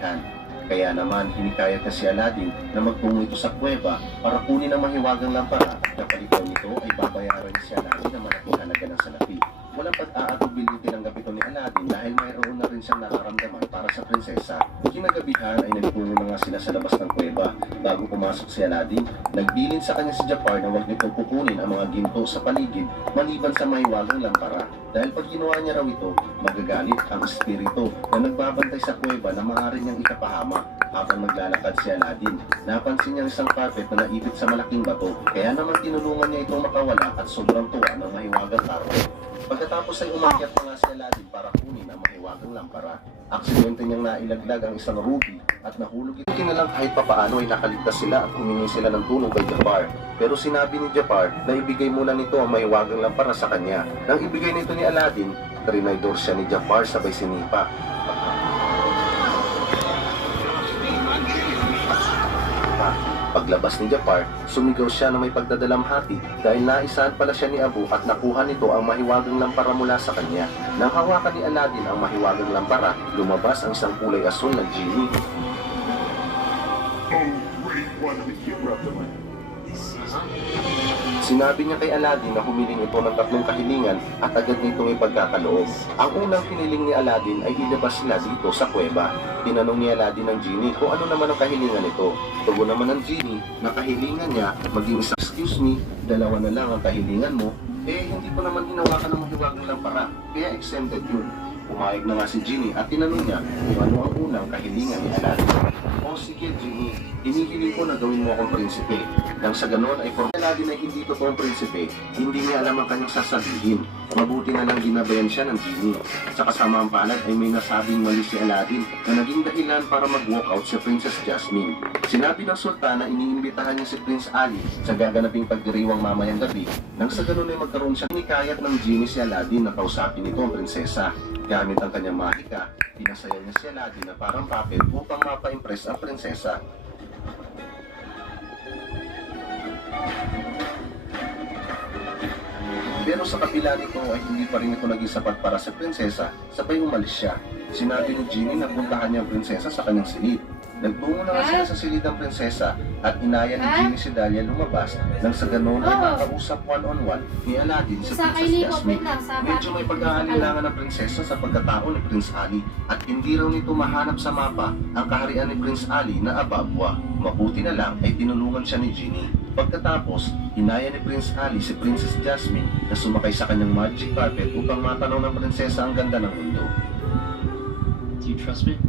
kinagabihan. Kaya naman, hinikayat na si Aladdin na magtungo ito sa kuweba para kunin ang mahiwagang lampara at kapalitan nito ay babayaran si Aladdin ang malaking halaga ng salapi. Walang pag-aatubiling tinanggap ito ni Aladdin dahil mayroon na rin siyang nararamdaman para sa prinsesa. Kinagabihan ay nagtungo na nga sila sa labas ng kuweba. Bago pumasok si Aladdin, nagbilin sa kanya si Jafar na huwag nitong kukunin ang mga ginto sa paligid maliban sa mahiwagang lampara. Dahil pag ginawa niya raw ito, magagalit ang espiritu na nagbabantay sa kuweba na maaari niyang ikapahamak. Habang naglalakad si Aladdin, napansin niya isang carpet na naipit sa malaking bato. Kaya naman tinulungan niya itong makawala at sobrang tuwa ng mahiwagang carpet. Pagkatapos ay umakyat na nga si Aladdin para kunin ang mahiwagang lampara. Aksidente niyang nailaglag ang isang ruby at nahulog ito. Na lang kahit papaano ay nakaligtas sila at humingi sila ng tulong kay Jafar. Pero sinabi ni Jafar na ibigay muna nito ang mahiwagang lampara sa kanya. Nang ibigay nito ni Aladdin, trinaydor siya ni Jafar sabay sinipa. Paglabas ni Jafar, sumigaw siya na may pagdadalamhati dahil naisahan pala siya ni Abu at nakuha nito ang mahiwagang lampara mula sa kanya. Nang hawakan ni Aladdin ang mahiwagang lampara, lumabas ang isang kulay asul na genie. Sinabi niya kay Aladdin na humiling ito ng 3 kahilingan at agad nitong ipagkakaloob. Ang unang hiniling ni Aladdin ay ilabas sila dito sa kuweba. Tinanong ni Aladdin ng genie kung ano naman ang kahilingan nito. Tugon naman ng genie na kahilingan niya maging isa. Excuse me, 2 na lang ang kahilingan mo. Hindi ko naman hinawakan ng mahiwagang lampara, kaya exempted yun. Pumayag na nga si Genie at tinanong niya kung ano ang unang kahilingan ni Aladdin. O sige Genie, hinihiling ko na gawin mo akong prinsipe. Nang sa ganon ay Aladdin ay hindi totoong prinsipe, hindi niya alam ang kanyang sasabihin. Mabuti na lang ginabayan siya ng Genie. Sa kasamang palad ay may nasabing mali si Aladdin na naging dahilan para mag-walkout si Princess Jasmine. Sinabi ng Sultan na iniimbitahan niya si Prince Ali sa gaganaping pagdiriwang mamayang gabi. Nang sa ganon ay magkaroon siya nikayat ng Genie si Aladdin na kausapin ito ang prinsesa. Gamit ang kanyang mahika, pinasayaw niya si Aladdin na parang papel upang mapa-impress ang prinsesa. Pero sa kabila nito ay hindi pa rin ito naging sapat para sa prinsesa, sabay umalis siya. Sinabi ni Genie na puntahan niya ang prinsesa sa kanyang silid. Nagtungo na nga sila sa silid ng prinsesa at inaya ni Genie si Dahlia lumabas nang sa ganon ay makausap one-on-one ni Aladdin sa Princess Jasmine. Medyo may pag-aalinlangan ng prinsesa sa pagkatao ni Prince Ali at hindi raw nito mahanap sa mapa ang kaharian ni Prince Ali na Ababwa. Mabuti na lang ay tinulungan siya ni Genie. Pagkatapos, inaya ni Prince Ali si Princess Jasmine na sumakay sa kanyang magic carpet upang matanaw ng prinsesa ang ganda ng mundo. Do you trust me?